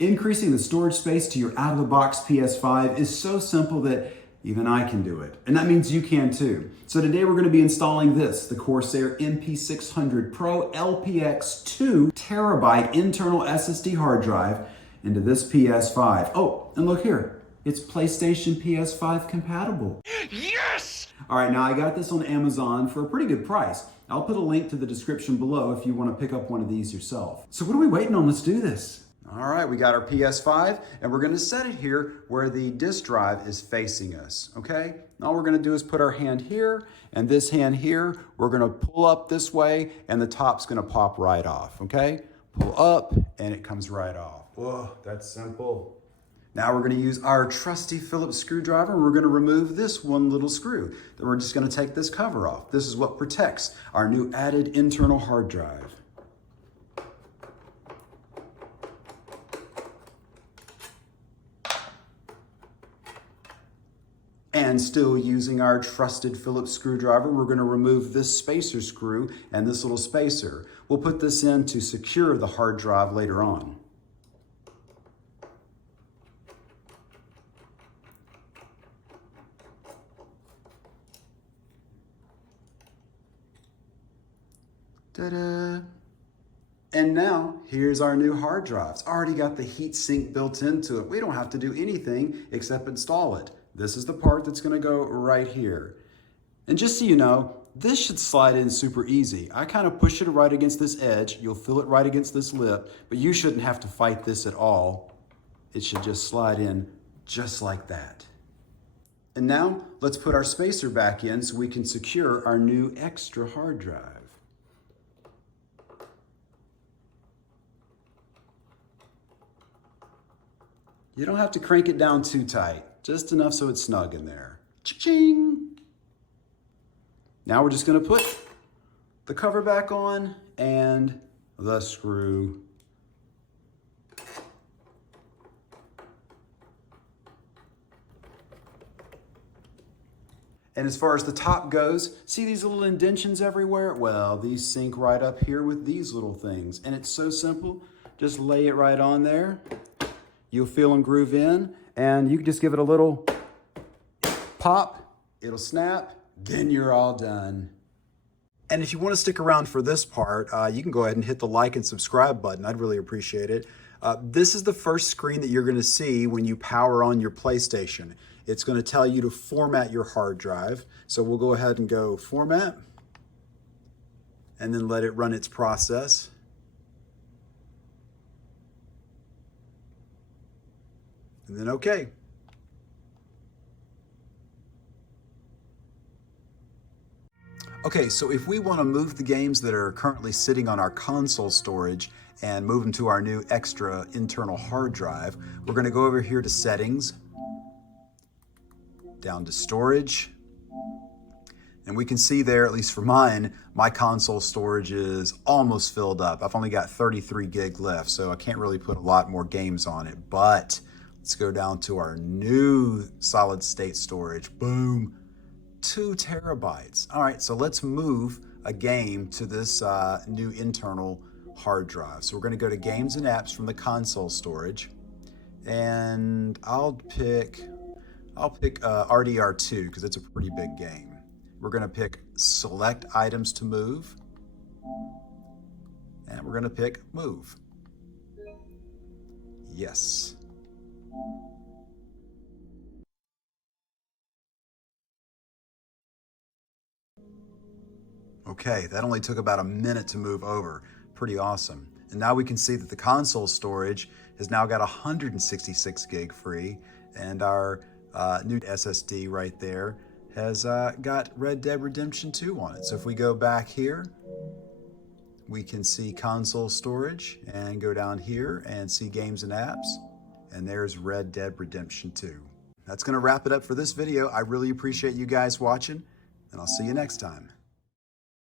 Increasing the storage space to your out-of-the-box PS5 is so simple that even I can do it. And that means you can too. So today we're going to be installing this, the Corsair MP600 Pro LPX 2 terabyte internal SSD hard drive into this PS5. Oh, and look here, it's PlayStation PS5 compatible. Yes! All right, now I got this on Amazon for a pretty good price. I'll put a link to the description below if you want to pick up one of these yourself. So what are we waiting on? Let's do this. All right, we got our PS5 and we're gonna set it here where the disk drive is facing us, okay? All we're gonna do is put our hand here and this hand here. We're gonna pull up this way and the top's gonna pop right off, okay? Pull up and it comes right off. Whoa, that's simple. Now we're gonna use our trusty Phillips screwdriver. We're gonna remove this one little screw. Then we're just gonna take this cover off. This is what protects our new added internal hard drive. And still using our trusted Phillips screwdriver, we're going to remove this spacer screw and this little spacer. We'll put this in to secure the hard drive later on. Ta-da! And now, here's our new hard drive. It's already got the heat sink built into it. We don't have to do anything except install it. This is the part that's gonna go right here. And just so you know, this should slide in super easy. I kind of push it right against this edge. You'll feel it right against this lip, but you shouldn't have to fight this at all. It should just slide in just like that. And now, let's put our spacer back in so we can secure our new extra hard drive. You don't have to crank it down too tight, just enough so it's snug in there. Cha-ching! Now we're just gonna put the cover back on and the screw. And as far as the top goes, see these little indentions everywhere? Well, these sink right up here with these little things. And it's so simple, just lay it right on there. You'll feel them groove in, and you can just give it a little pop, it'll snap, then you're all done. And if you want to stick around for this part, you can go ahead and hit the like and subscribe button. I'd really appreciate it. This is the first screen that you're going to see when you power on your PlayStation. It's going to tell you to format your hard drive. So we'll go ahead and go format, and then let it run its process. And then okay. Okay, so if we want to move the games that are currently sitting on our console storage and move them to our new extra internal hard drive, we're going to go over here to settings, down to storage, and we can see there, at least for mine, my console storage is almost filled up. I've only got 33 gig left, so I can't really put a lot more games on it, but let's go down to our new solid state storage. Boom, 2 terabytes. All right, so let's move a game to this new internal hard drive. So we're gonna go to games and apps from the console storage, and I'll pick RDR2 because it's a pretty big game. We're gonna pick select items to move, and we're gonna pick move. Yes. Okay, that only took about a minute to move over. Pretty awesome. And now we can see that the console storage has now got 166 gig free, and our new SSD right there has got Red Dead Redemption 2 on it. So if we go back here, we can see console storage and go down here and see games and apps. And there's Red Dead Redemption 2. That's gonna wrap it up for this video. I really appreciate you guys watching, and I'll see you next time.